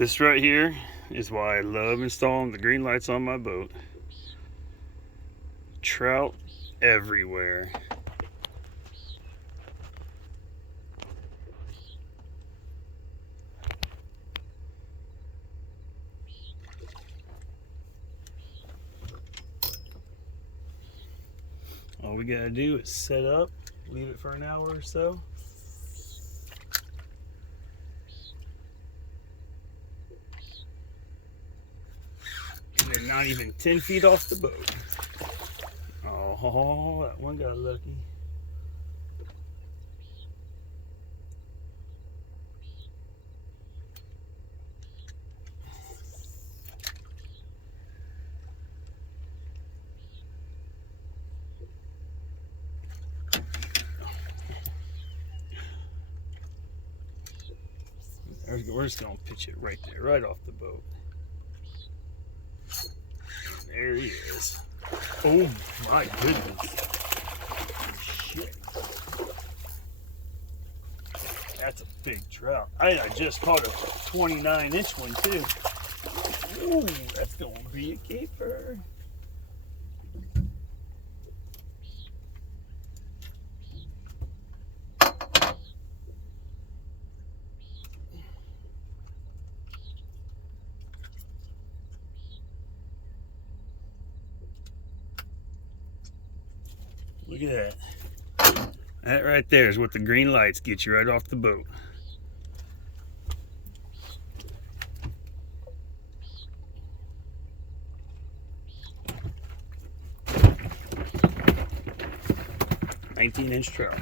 This right here is why I love installing the green lights on my boat. Trout everywhere. All we gotta do is set up, leave it for an hour or so. And they're not even 10 feet off the boat. Oh, that one got lucky. We're just gonna pitch it right there, right off the boat. And there he is. Oh my goodness. Shit. That's a big trout. I just caught a 29-inch one too. Ooh, that's gonna be a keeper. Look at that. That right there is what the green lights get you right off the boat. "19-inch trout."